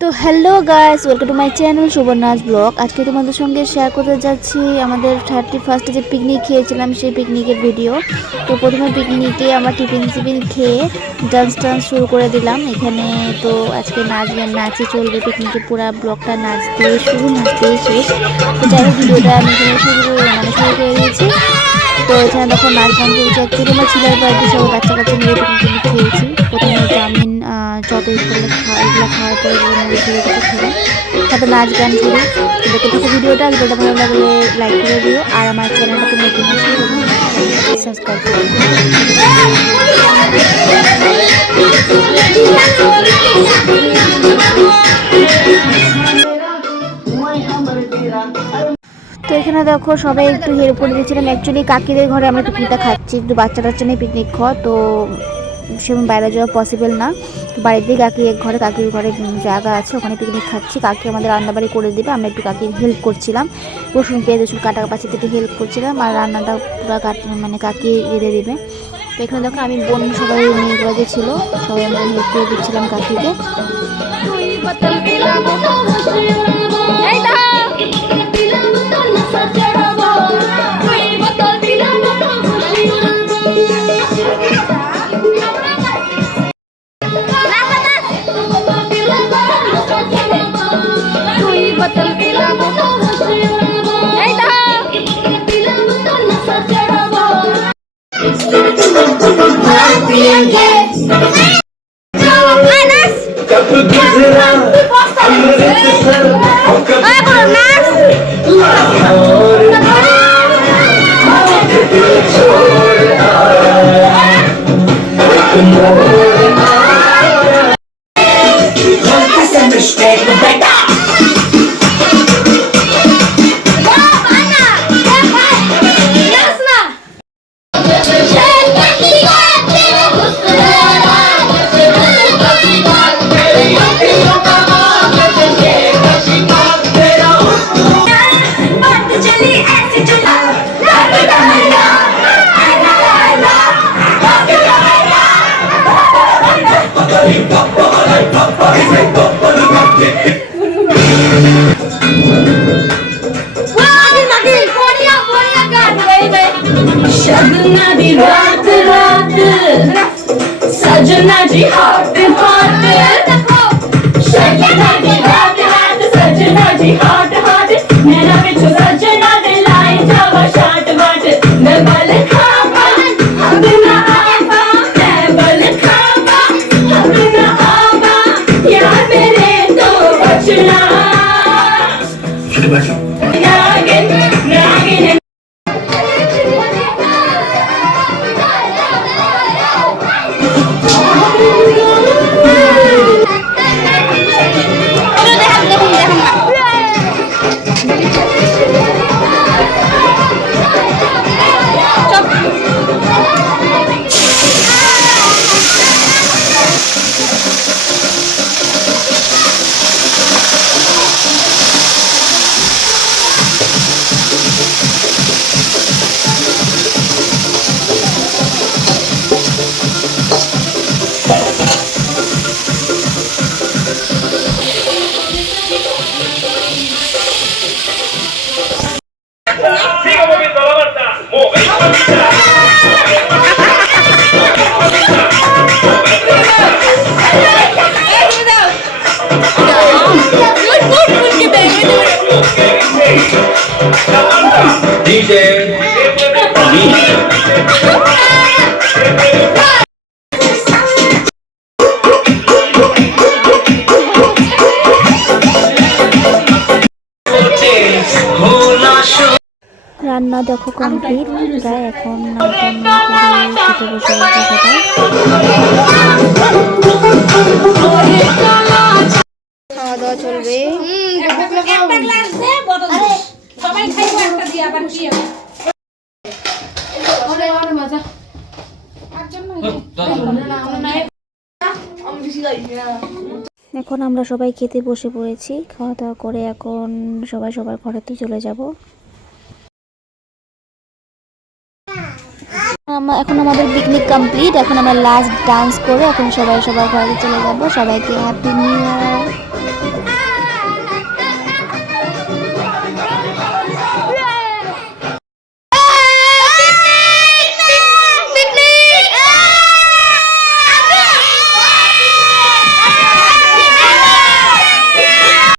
তো hello guys welcome to my channel Subarna's vlog আজকে তোমাদের সঙ্গে শেয়ার করতে যাচ্ছি আমাদের থার্টি ফার্স্টে যে পিকনিক খেয়েছিলাম, সেই পিকনিকের ভিডিও তো প্রথমে পিকনিকে আমরা টিফিন টিফিন খেয়ে ডান্স টান্স শুরু করে দিলাম। এখানে তো আজকে নাচ গান নাচে চলবে পিকনিকে পুরো ব্লগটা নাচ দিয়ে শুরু নাচ দিয়ে শেষ। তো যাই হোক, ভিডিওটা আমি এখানে শুরু মানে শুরু করে দিয়েছি তো এখানে দেখো নাচ গান চলছে অ্যাকচুয়ালি আমার ছেলের বাড়িতে সব বাচ্চা কাচ্চা মিলে কিন্তু খেয়েছি প্রথমে চাউমিন যত এগুলো খাওয়া, এগুলো খাওয়ার পরে এগুলো মুড়ি খেয়ে করে। খেলাম সাথে নাচ গান করি। দেখে দেখো ভিডিওটা ভিডিওটা ভালো লাগলে লাইক করে দিও। আর আমার চ্যানেলটাকে নতুন সাবস্ক্রাইব করে তো এখানে দেখো সবাই একটু হেল্প করে দিয়েছিলাম। অ্যাকচুয়ালি কাকিদের ঘরে আমরা পিকনিকটা খাচ্ছি, একটু বাচ্চা টাচ্চা নিয়ে পিকনিক খাওয়া তো সেরকম বাইরে যাওয়া পসিবল না। তো বাড়িতে কাকি এক ঘরে, কাকির ঘরে জায়গা আছে, ওখানে পিকনিক খাচ্ছি। কাকি আমাদের রান্নাবাড়ি করে দেবে, আমরা একটু কাকির হেল্প করছিলাম। রসুন, পেঁয়াজ, রসুন কাটা পাচিতে একটু হেল্প করছিলাম, আর রান্নাটা পুরো কাট মানে কাকি এড়ে দেবে। তো এখানে দেখো আমি বোন সবাই মেয়েগুলো যে ছিল, সবাই আমরা হেল্প করে দিচ্ছিলাম কাকিকে। Stay, better. दी रात रात। सजना जी हाथ हाथ सजना जी रात रात सजना जी हाथ हाथ DJ. রান্না দেখো কমপ্লিট প্রায় এখন খাওয়া দাওয়া চলবে এখন আমরা সবাই খেতে বসে পড়েছি খাওয়া দাওয়া করে এখন সবাই সবার ঘরেতে চলে যাব। এখন আমাদের পিকনিক কমপ্লিট এখন আমরা লাস্ট ডান্স করে এখন সবাই সবার ঘরে চলে যাব। সবাইকে হ্যাপি নিউ ইয়ার